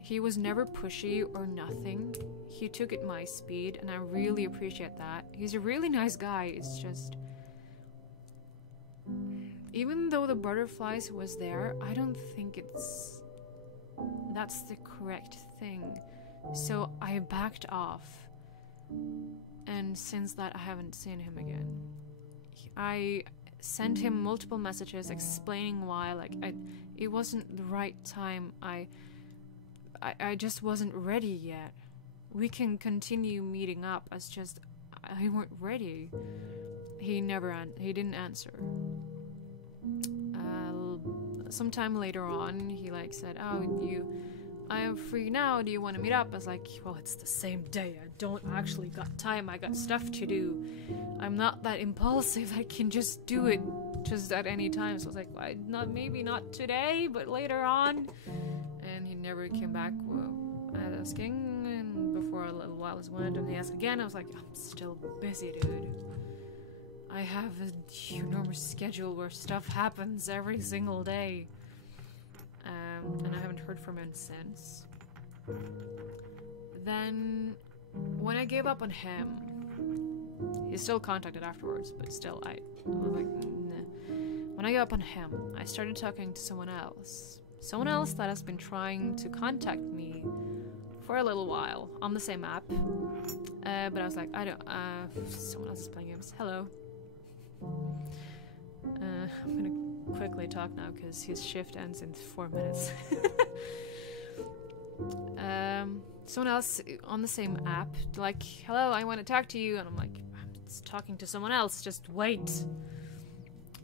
He was never pushy or nothing. He took it my speed, and I really appreciate that. He's a really nice guy. It's just, even though the butterflies was there, I don't think that's the correct thing. So I backed off, and since that I haven't seen him again. I sent him multiple messages explaining why, like, it wasn't the right time. I just wasn't ready yet. We can continue meeting up, as just I weren't ready. He didn't answer. Sometime later on, he like said, "Oh, I am free now. Do you want to meet up?" I was like, "Well, it's the same day. I don't actually got time. I got stuff to do. I'm not that impulsive. I can just do it just at any time." So I was like, maybe not today, but later on." And he never came back asking, and before a little while was went, and he asked again. I was like, "I'm still busy, dude. I have a enormous schedule where stuff happens every single day." And I haven't heard from him since. Then, when I gave up on him, he still contacted afterwards, but still, I was like, nah. When I gave up on him, I started talking to someone else. Someone else that has been trying to contact me for a little while on the same app. But I was like, someone else is playing games. Hello. I'm gonna quickly talk now because his shift ends in 4 minutes. Someone else on the same app, like, "Hello, I want to talk to you," and I'm like, "I'm talking to someone else, just wait."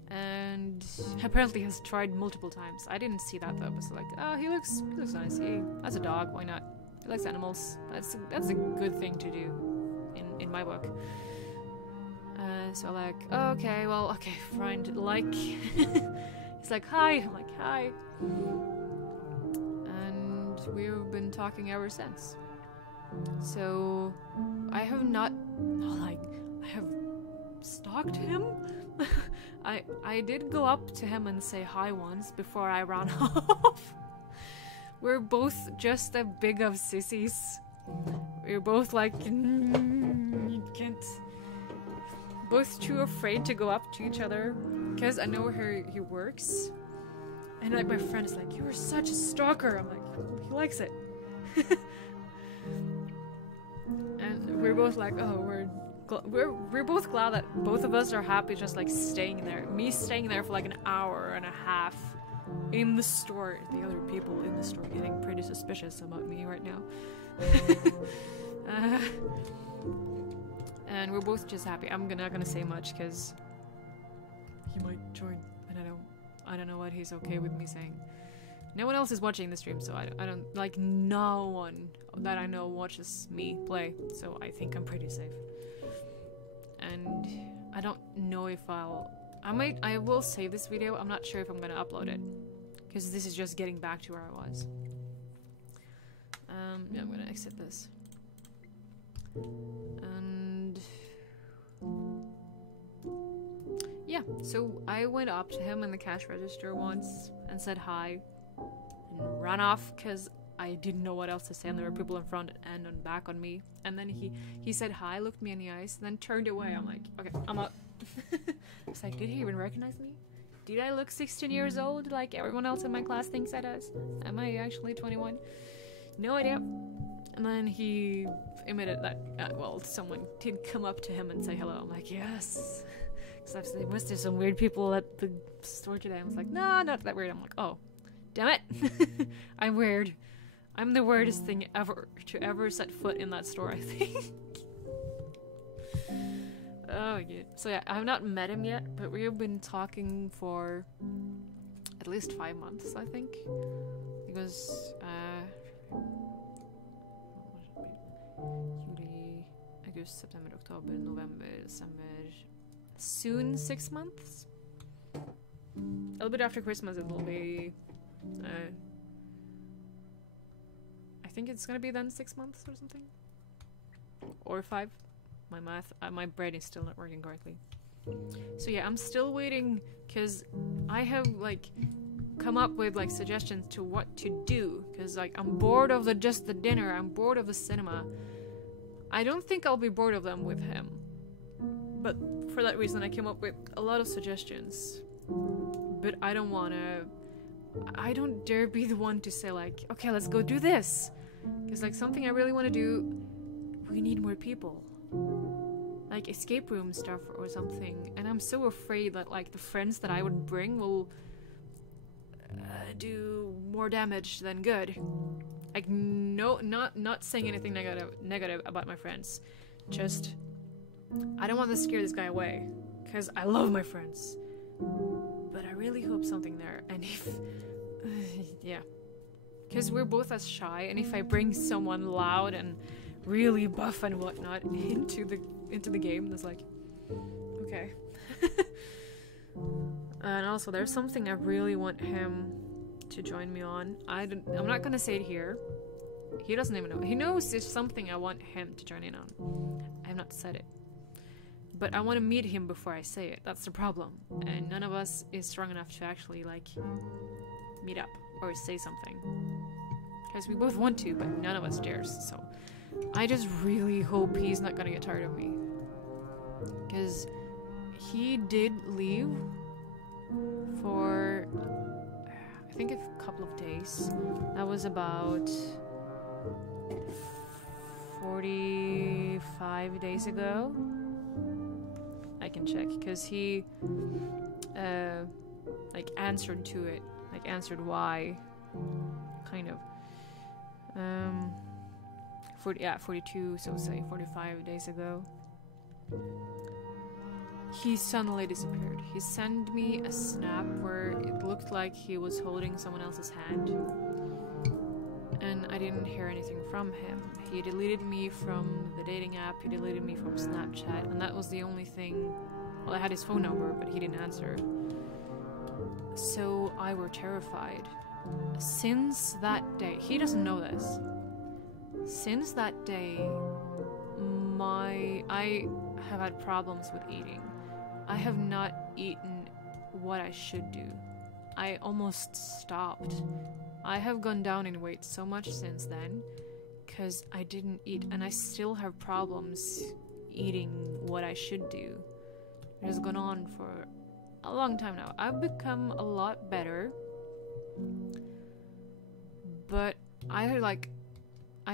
And apparently has tried multiple times. I didn't see that though, but like, "Oh, he looks nice. He has a dog, why not? He likes animals. That's a good thing to do in my book." So like, "Oh, okay, well, okay, fine." Like, he's like, "Hi." I'm like, "Hi." And we've been talking ever since. So I have stalked him. I did go up to him and say hi once before I ran off. We're both just a big of sissies. We're both like, you can't. Both too afraid to go up to each other, because I know where he works. And like my friend is like, "You were such a stalker." I'm like, "He likes it." And we're both like, "Oh, we're both glad that both of us are happy just like staying there." Me staying there for like an hour and a half in the store. The other people in the store getting pretty suspicious about me right now. And we're both just happy. I'm not gonna say much because he might join, and I don't know what he's okay with me saying. No one else is watching the stream, so I don't like, no one that I know watches me play, so I think I'm pretty safe. And I don't know if I will save this video. I'm not sure if I'm gonna upload it, because this is just getting back to where I was. Yeah, I'm gonna exit this. And yeah, so I went up to him in the cash register once and said hi and ran off because I didn't know what else to say, and there were people in front and on back on me. And then he said hi, looked me in the eyes, and then turned away. I'm like, okay, I'm out. It's like, did he even recognize me? Did I look 16 years old like everyone else in my class thinks I does? Am I actually 21? No idea. And then he admitted that, someone did come up to him and say hello. I'm like, yes. Because I've seen, was there some weird people at the store today? I was like, no, not that weird. I'm like, oh, Damn it! I'm weird. I'm the weirdest thing ever to ever set foot in that store, I think. Oh, good. So yeah, I have not met him yet, but we have been talking for at least 5 months, I think. Because, Juli, August, September, October, November, December. Soon 6 months? A little bit after Christmas it will be, I think it's gonna be then 6 months or something. Or 5. My math, my brain is still not working correctly. So yeah, I'm still waiting, because I have, like, come up with, like, suggestions to what to do. Because, like, I'm bored of just the dinner, I'm bored of the cinema. I don't think I'll be bored of them with him. But for that reason, I came up with a lot of suggestions. But I don't dare be the one to say, like, okay, let's go do this. Because, like, something I really want to do, we need more people. Like, escape room stuff or something. And I'm so afraid that, like, the friends that I would bring will do more damage than good. Like, no, not saying anything negative about my friends. Just, I don't want to scare this guy away. Because I love my friends. But I really hope something there. And if... yeah. Because we're both as shy, and if I bring someone loud and really buff and whatnot into the game, that's like, okay. And also, there's something I really want him to join me on. I'm not gonna say it here. He doesn't even know. He knows there's something I want him to join in on. I have not said it. But I want to meet him before I say it. That's the problem. And none of us is strong enough to actually, like, meet up or say something. Because we both want to, but none of us dares. So I just really hope he's not gonna get tired of me. Because he did leave for, I think, a couple of days. That was about 45 days ago. I can check, because he like answered to it, like answered why, kind of. 42, so say 45 days ago. He suddenly disappeared. He sent me a snap where it looked like he was holding someone else's hand, and I didn't hear anything from him. He deleted me from the dating app, he deleted me from Snapchat, and that was the only thing. Well, I had his phone number, but he didn't answer. So I were terrified. Since that day, he doesn't know this. Since that day, I have had problems with eating. I have not eaten what I should do. I almost stopped. I have gone down in weight so much since then, because I didn't eat, and I still have problems eating what I should do. It has gone on for a long time now. I've become a lot better, but I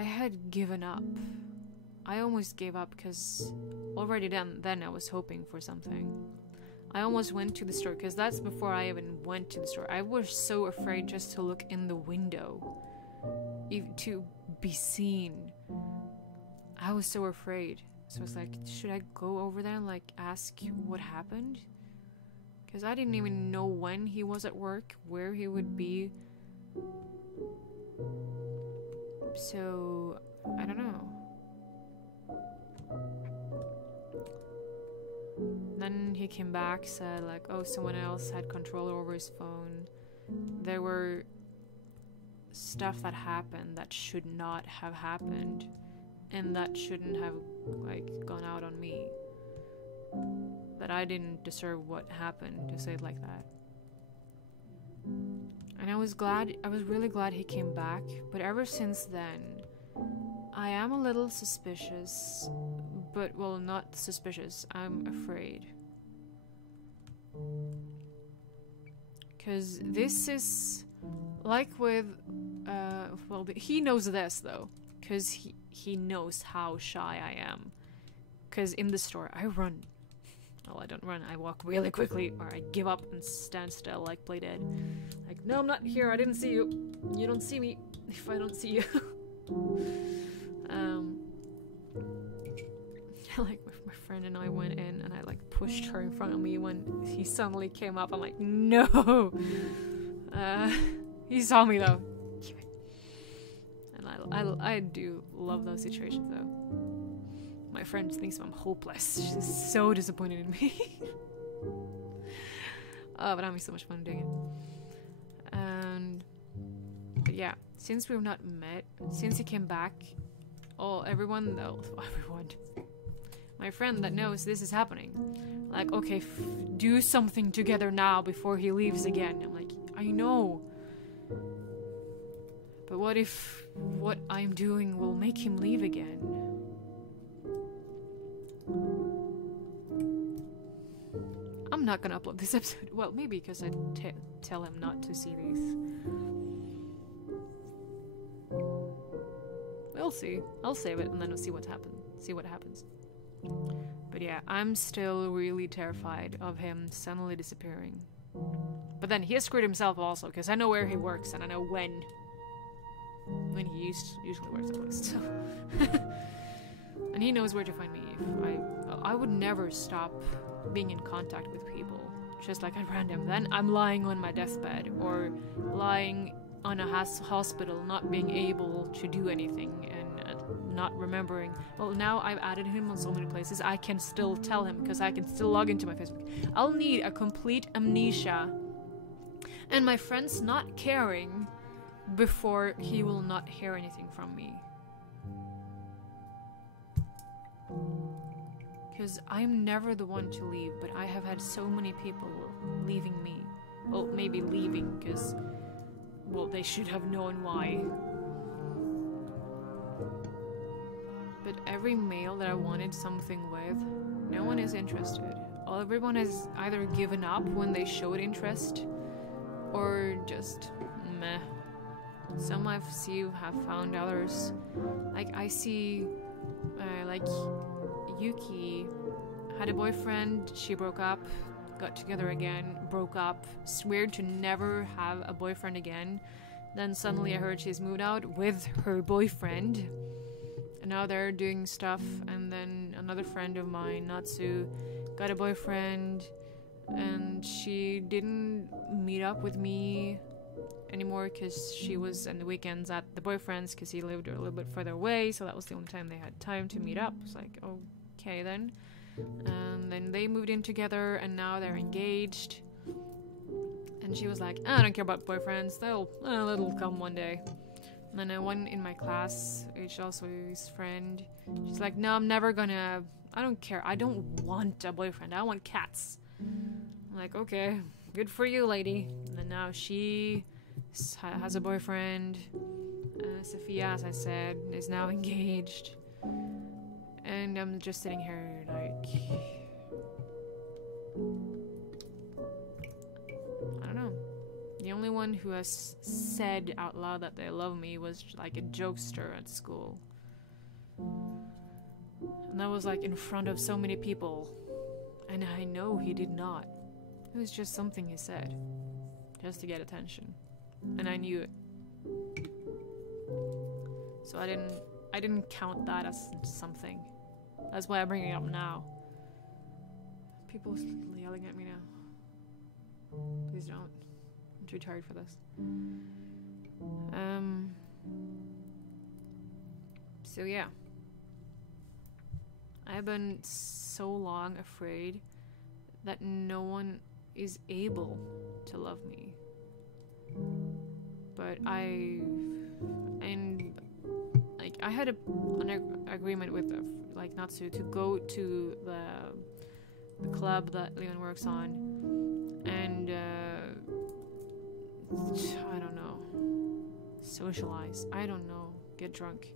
had given up. I almost gave up, because already then I was hoping for something. I almost went to the store, because that's before I even went to the store. I was so afraid just to look in the window, to be seen. I was so afraid. So I was like, should I go over there and, like, ask what happened? Because I didn't even know when he was at work, where he would be. So, I don't know. Then he came back, said, like, oh, someone else had control over his phone. There were stuff that happened that should not have happened, and that shouldn't have, like, gone out on me. That I didn't deserve what happened, to say it like that. And I was really glad he came back, but ever since then, I am a little suspicious, but, well, not suspicious, I'm afraid. Because this is, like with, well, he knows this, though, because he knows how shy I am. Because in the store, I run. Well, I don't run, I walk really quickly, or I give up and stand still, like, play dead. Like, no, I'm not here. I didn't see you. You don't see me if I don't see you. Like my friend and I went in and I like pushed her in front of me when he suddenly came up. I'm like, no. He saw me though. And I do love those situations though. My friend thinks I'm hopeless. She's so disappointed in me. Oh, but I'm having so much fun doing it. And but yeah, since we've not met, since he came back, everyone, my friend that knows this is happening, like, okay, do something together now before he leaves again. I'm like, I know. But what if what I'm doing will make him leave again? I'm not gonna upload this episode. Well, maybe because I tell him not to see these. We'll see. I'll save it and then we'll see what happens. But yeah, I'm still really terrified of him suddenly disappearing. But then he has screwed himself also, because I know where he works and I know when he usually works at least. So. And he knows where to find me. If I would never stop being in contact with people, just like at random. Then I'm lying on my deathbed or lying on a hospital, not being able to do anything and not remembering. Well, now I've added him on so many places, I can still tell him because I can still log into my Facebook. I'll need a complete amnesia and my friends not caring before he will not hear anything from me. Because I'm never the one to leave, but I have had so many people leaving me. Well, maybe leaving because, well, they should have known why. But every male that I wanted something with, no one is interested. Everyone has either given up when they showed interest, or just meh. Some have found others. Like, I see, like, Yuki had a boyfriend, she broke up, got together again, broke up, sweared to never have a boyfriend again. Then suddenly I heard she's moved out with her boyfriend. And now they're doing stuff. And then another friend of mine, Natsu, got a boyfriend. And she didn't meet up with me anymore because she was on the weekends at the boyfriend's because he lived a little bit further away. So that was the only time they had time to meet up. It's like, okay then. And then they moved in together and now they're engaged. And she was like, I don't care about boyfriends. It'll come one day. And then one in my class, which also his friend, she's like, no, I'm never gonna, I don't care. I don't want a boyfriend. I want cats. I'm like, okay, good for you, lady. And then now she has a boyfriend. Sophia, as I said, is now engaged. And I'm just sitting here like, I don't know. The only one who has said out loud that they love me was like a jokester at school. And that was like in front of so many people. And I know he did not. It was just something he said. Just to get attention. And I knew it. So I didn't count that as something. That's why I'm bringing it up now. People yelling at me now. Please don't. I'm too tired for this. So yeah. I've been so long afraid that no one is able to love me. But I had an agreement with like Natsu to go to the club that Leon works on and I don't know, socialize, I don't know, get drunk,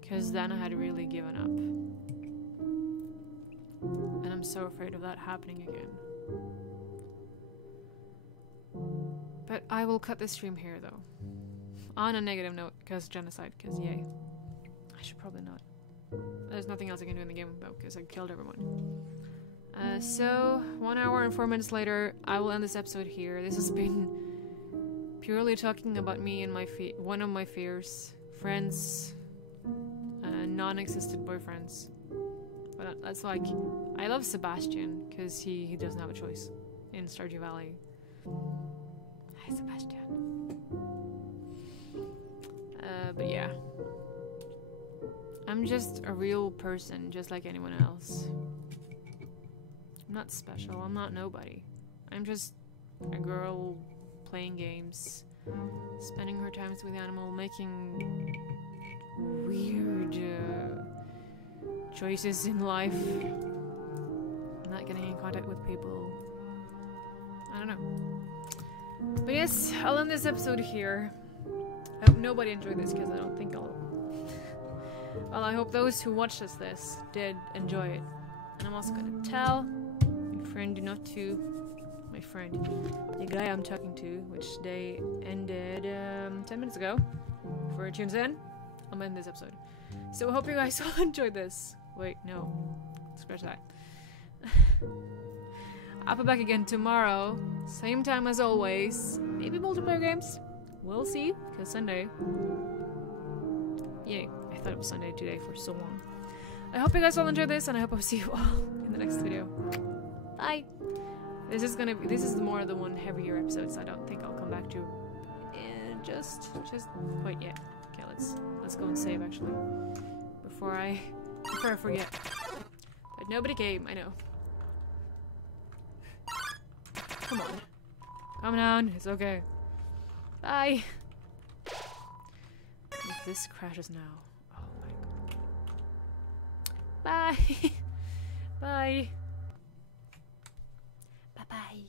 because then I had really given up and I'm so afraid of that happening again. But I will cut this stream here though, on a negative note, because genocide, because yay. I should probably not. There's nothing else I can do in the game about because I killed everyone. So 1 hour and 4 minutes later, I will end this episode here. This has been purely talking about me and one of my fears, friends, non-existent boyfriends. But that's like, I love Sebastian because he doesn't have a choice in Stardew Valley. Hi, Sebastian. But yeah, I'm just a real person, just like anyone else. I'm not special. I'm not nobody. I'm just a girl playing games, spending her times with animal, making weird choices in life, not getting in contact with people. I don't know. But yes, I'll end this episode here. I hope nobody enjoyed this because I don't think I'll. Well, I hope those who watched this did enjoy it. And I'm also gonna tell my friend not to. My friend, the guy I'm talking to, which they ended 10 minutes ago. Before he tunes in, I'm in this episode. So I hope you guys all enjoyed this. Wait, no. Scratch that. I'll be back again tomorrow. Same time as always. Maybe multiplayer games. We'll see. Because Sunday. Yay. I thought it was Sunday today for so long. I hope you guys all enjoyed this, and I hope I'll see you all in the next video. Bye! This is more the one heavier episode, so I don't think I'll come back to just quite yet. Okay, let's go and save actually. Before I forget. But nobody came, I know. Come on. Calm down, it's okay. Bye! If this crashes now. Oh my god. Bye! Bye! Bye-bye.